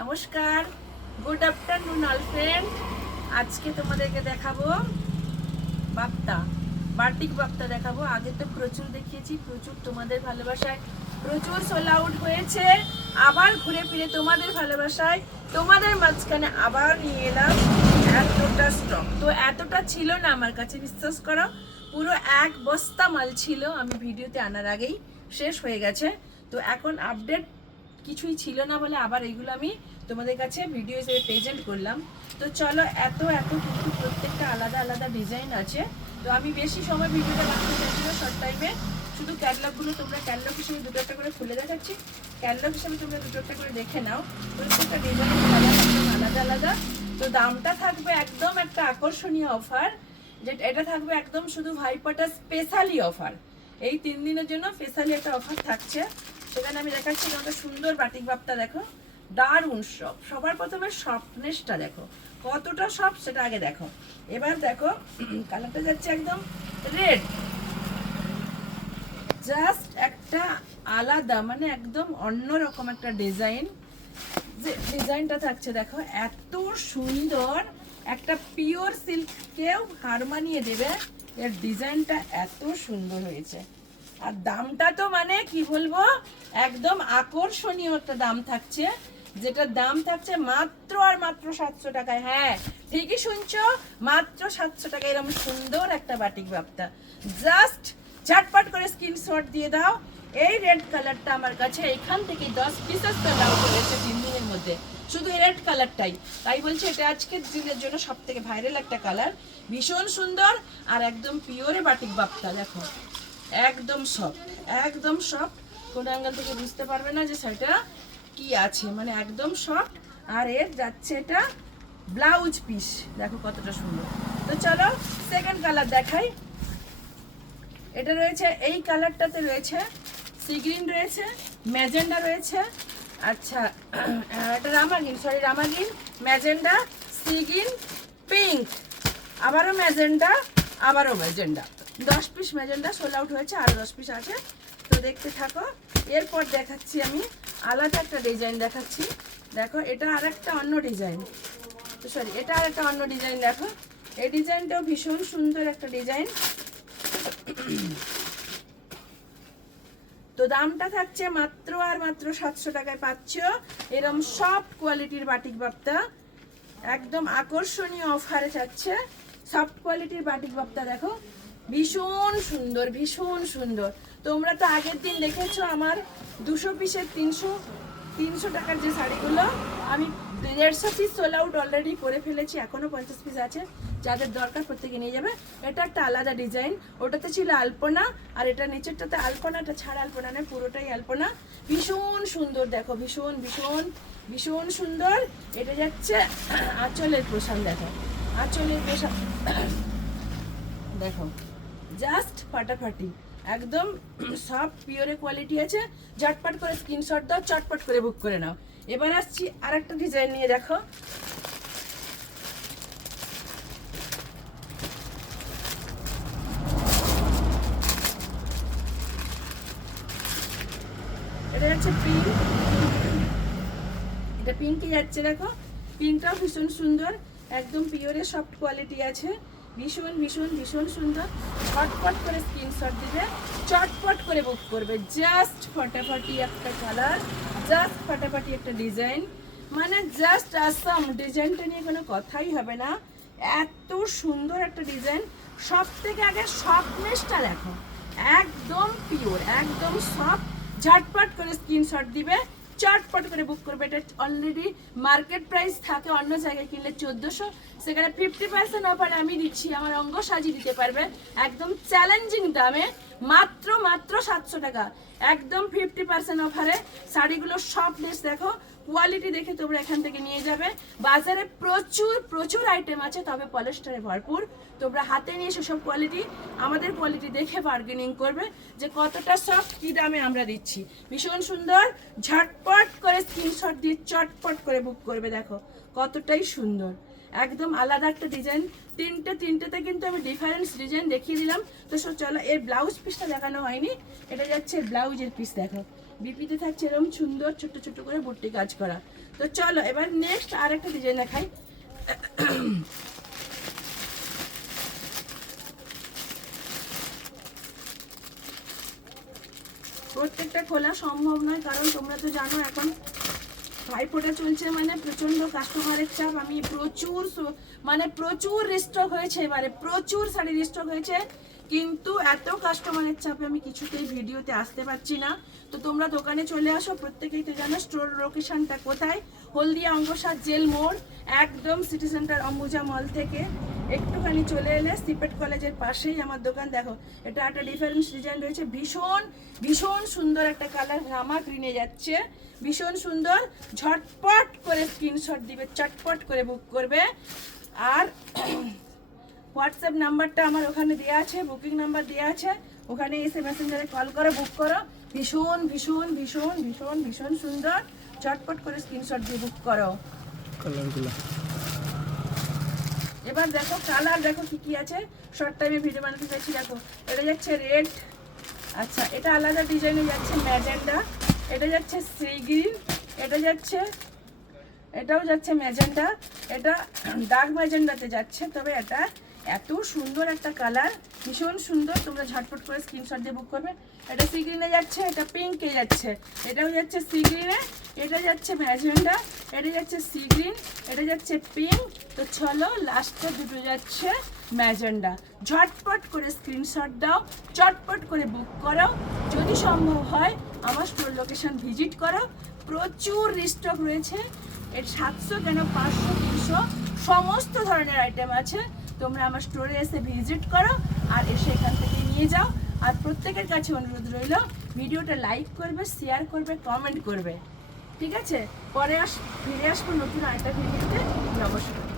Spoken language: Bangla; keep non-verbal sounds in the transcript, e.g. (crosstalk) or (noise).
নমস্কার। গুড আফটারনুন অল ফ্রেন্ড আজকে তোমাদেরকে দেখাবো বাপ্তা বাটিক বাপ্তা দেখাবো। আগে তো প্রচুর দেখিয়েছি, প্রচুর তোমাদের ভালোবাসায়, প্রচুর সোল আউট হয়েছে। আবার ঘুরে ফিরে তোমাদের ভালোবাসায়, তোমাদের মাঝখানে আবার নিয়ে এলাম এতটা স্টক তো এতটা ছিল না আমার কাছে, বিশ্বাস করো, পুরো এক বস্তা মাল ছিল, আমি ভিডিওতে আনার আগেই শেষ হয়ে গেছে। তো এখন আপডেট কিছুই ছিল না বলে আবার এগুলো আমি তোমাদের কাছে ভিডিও হিসেবে প্রেজেন্ট করলাম। তো চলো, এত এত কিন্তু প্রত্যেকটা আলাদা আলাদা ডিজাইন আছে। তো আমি বেশি সময় ভিডিওটা বানাতে চাইছি না শর্ট টাইমে শুধু ক্যাটলগুলো তোমরা ক্যাটলগ হিসেবে দুটো একটা করে খুলে দেখাচ্ছি। ক্যাটলগ হিসেবে তোমরা দুটো একটা করে দেখে নাও। প্রত্যেকটা ডিজাইন আলাদা আলাদা তো দামটা থাকবে একদম একটা আকর্ষণীয় অফার যেটা এটা থাকবে একদম শুধু ভাইপাটা স্পেশালি অফার এই তিন দিনের জন্য স্পেশালি একটা অফার থাকছে। সেখানে আমি দেখাচ্ছি তোমাদের সুন্দর বাটিক বাপ্তা দেখো। দারুণ সব। সবার প্রথমে সফটনেসটা দেখো। কতটা সব সেটা আগে দেখো। এবার দেখো (clears throat) কালারটা যাচ্ছে একদম রেড জাস্ট একটা আলাদা মানে একদম অন্যরকম একটা ডিজাইন যে ডিজাইনটা থাকছে দেখো, এত সুন্দর। একটা পিওর সিল্ককেও হার মানিয়ে দেবে। এর ডিজাইনটা এত সুন্দর হয়েছে। আর দামটা তো মানে কি বলব, একদম আকর্ষণীয় একটা দাম থাকছে। যেটা দাম থাকছে মাত্র আর মাত্র সাতশো টাকায়। হ্যাঁ ঠিকই শুনছো, মাত্র সাতশো টাকা এরকম সুন্দর একটা বাটিক বাপ্তা জাস্ট ঝটপট করে স্ক্রিনশট দিয়ে দাও। এই রেড কালারটা আমার কাছে এখান থেকে দশ পিসেস দাও করেছে তিন দিনের মধ্যে। শুধু রেড কালারটাই তাই বলছে এটা আজকের দিনের জন্য সব থেকে ভাইরাল একটা কালার ভীষণ সুন্দর আর একদম পিওরে বাটিক বাপ্তা দেখো। একদম সব একদম সব কোনো অ্যাঙ্গেল থেকে বুঝতে পারবে না যে সেটা কি আছে। মানে একদম সফট, আর এর যাচ্ছে এটা ব্লাউজ পিস দেখো কতটা সুন্দর। তো চলো সেকেন্ড কালার দেখাই। এটা রয়েছে, এই কালারটাতে রয়েছে সি গ্রিন রয়েছে ম্যাজেন্ডা রয়েছে। আচ্ছা এটা রামাগিন সরি রামাগিন ম্যাজেন্ডা সি গ্রিন পিঙ্ক আবারও ম্যাজেন্ডা আবারও ম্যাজেন্ডা দশ পিস ম্যাজেন্ডা সোল আউট হয়েছে আরও দশ পিস আছে। তো দেখতে থাকো, এরপর দেখাচ্ছি আমি, আলাদা একটা ডিজাইন দেখাচ্ছি। দেখো, এটা আর একটা অন্য ডিজাইন তো সরি এটা আর একটা অন্য ডিজাইন দেখো। এই ডিজাইনটাও ভীষণ সুন্দর একটা ডিজাইন তো দামটা থাকছে মাত্র আর মাত্র সাতশো টাকায় পাচ্ছ। এরম সফট কোয়ালিটির বাটিক বাপ্তা। একদম আকর্ষণীয় অফারে যাচ্ছে সফট কোয়ালিটির বাটিক বাপ্তা দেখো। ভীষণ সুন্দর ভীষণ সুন্দর। তোমরা তো আগের দিন দেখেছ আমার দুশো পিসের তিনশো তিনশো টাকার যে শাড়িগুলো, আমি দেড়শো পিস সোল আউট অলরেডি করে ফেলেছি এখনও পঞ্চাশ পিস আছে, যাদের দরকার প্রত্যেকে নিয়ে যাবে। এটা একটা আলাদা ডিজাইন ওটাতে ছিল আলপনা, আর এটা নিচেরটাতে আলপনা, এটা ছাড়া আলপনা নয়, পুরোটাই আলপনা। ভীষণ সুন্দর, দেখো, ভীষণ ভীষণ ভীষণ সুন্দর। এটা যাচ্ছে আঁচলের প্রসাদ, দেখো। আঁচলের প্রসাদ, দেখো। জাস্ট ফাটাফাটি। একদম (clears throat) সব পিওরে কোয়ালিটি আছে। ঝটপট করে স্ক্রিনশট দাও, চটপট করে বুক করে নাও। এবার আসছি আর একটা ডিজাইন নিয়ে দেখো। এটা হচ্ছে পিঙ্ক এটা পিঙ্কে যাচ্ছে, দেখো। পিঙ্কটাও ভীষণ সুন্দর। একদম পিওরে সফট কোয়ালিটি আছে। ভীষণ ভীষণ ভীষণ সুন্দর। ছটপট করে স্ক্রিনশট দিবে, চটপট করে বুক করবে। জাস্ট ফটাফটি একটা কালার জাস্ট ফাটাফাটি একটা ডিজাইন মানে জাস্ট আসাম ডিজাইনটা নিয়ে কোনো কথাই হবে না। এত সুন্দর একটা ডিজাইন সব থেকে আগে সফটনেসটা দেখো একদম পিওর একদম সফট ঝটপট করে স্ক্রিনশট দিবে। চটপট করে বুক করবে। এটা অলরেডি মার্কেট প্রাইস থাকে, অন্য জায়গায় কিনলে চোদ্দোশো। সেখানে ফিফটি পার্সেন্ট অফারে আমি দিচ্ছি, আমার অঙ্গ সাজিয়ে দিতে পারবে। একদম চ্যালেঞ্জিং দামে। মাত্র মাত্র সাতশো টাকা। একদম ফিফটি পার্সেন্ট অফারে শাড়িগুলো সফটনেস দেখো। কোয়ালিটি দেখে তোমরা এখান থেকে নিয়ে যাবে। বাজারে প্রচুর প্রচুর আইটেম আছে, তবে পলেস্টারে ভরপুর। তোমরা হাতে নিয়ে সেসব কোয়ালিটি আমাদের কোয়ালিটি দেখে বার্গেনিং করবে যে কতটা সফট কী দামে আমরা দিচ্ছি। ভীষণ সুন্দর। ঝটপট করে স্ক্রিনশট দিয়ে চটপট করে বুক করবে, দেখো। কতটাই সুন্দর। একদম আলাদা একটা ডিজাইন তিনটে, তিনটেতে কিন্তু আমি ডিফারেন্স ডিজাইন দেখিয়ে দিলাম। তো সো চলো এর ব্লাউজ পিসটা দেখানো হয়নি। এটা যাচ্ছে ব্লাউজের পিস দেখো। বিপিতে থাকছে এরকম সুন্দর ছোট্ট ছোট্ট করে বুট্টি কাজ করা। তো চলো, এবার নেক্সট আরেকটা ডিজাইন দেখাই। প্রত্যেকটা খোলা সম্ভব নয়, কারণ তোমরা তো জানো এখন ভাইফোঁটা চলছে মানে প্রচণ্ড কাস্টমারের চাপ। আমি প্রচুর মানে প্রচুর রিস্টক হয়েছে এবারে, প্রচুর শাড়ি রিস্টক হয়েছে। কিন্তু এত কাস্টমারের চাপে আমি কিছুতেই ভিডিওতে আসতে পারছি না। তো তোমরা দোকানে চলে আসো, প্রত্যেকেই তো জানো স্টোর লোকেশনটা কোথায়? হলদিয়া অঙ্গসার জেল মোড়, একদম সিটি সেন্টার অম্বুজা মল থেকে। একটুখানি চলে এলে সিপেট কলেজের পাশেই আমার দোকান, দেখো, এটা একটা ডিফারেন্স ডিজাইন রয়েছে। ভীষণ ভীষণ সুন্দর একটা কালার রামা গ্রিনে যাচ্ছে। ভীষণ সুন্দর, ঝটপট করে স্ক্রিনশট দিবে, চটপট করে বুক করবে। আর (clears throat) হোয়াটসঅ্যাপ নাম্বারটা আমার ওখানে দেওয়া আছে বুকিং নাম্বার দেওয়া আছে। ওখানে এসে মেসেঞ্জারে কল করো বুক করো। ভীষণ ভীষণ ভীষণ ভীষণ ভীষণ সুন্দর চটপট করে স্ক্রিনশট দিয়ে বুক করো। এবার দেখো কালার, দেখো কি কি আছে। শর্ট টাইমে ভিডিও বানাতে চাইছি, দেখো। এটা যাচ্ছে রেড আচ্ছা এটা আলাদা ডিজাইনে যাচ্ছে ম্যাজেন্ডা। এটা যাচ্ছে সি গ্রিন এটা যাচ্ছে, এটাও যাচ্ছে ম্যাজেন্ডা। এটা ডার্ক ম্যাজেন্ডাতে যাচ্ছে, তবে এটা এত সুন্দর একটা কালার ভীষণ সুন্দর। তোমরা ঝটপট করে স্ক্রিনশট দিয়ে বুক করবে। এটা সি গ্রিনে যাচ্ছে, এটা পিঙ্কে যাচ্ছে। এটাও যাচ্ছে সি গ্রিনে এটা যাচ্ছে ম্যাজেন্ডা। এটা যাচ্ছে সি গ্রিন এটা যাচ্ছে পিঙ্ক তো চলো লাস্টে দুটো যাচ্ছে ম্যাজেন্ডা। ঝটপট করে স্ক্রিনশট দাও, চটপট করে বুক করো। যদি সম্ভব হয়, আমার স্টোর লোকেশন ভিজিট করো। প্রচুর রিস্টক রয়েছে। এর সাতশো কেন পাঁচশো, তিনশো, সমস্ত ধরনের আইটেম আছে। তোমরা আমার স্টোরে এসে ভিজিট করো আর এসে এখান থেকে নিয়ে যাও। আর প্রত্যেকের কাছে অনুরোধ রইল, ভিডিওটা লাইক করবে শেয়ার করবে কমেন্ট করবে। ঠিক আছে? পরে আস, ফিরে আসব নতুন আরেকটা ভিডিওতে নমস্কার।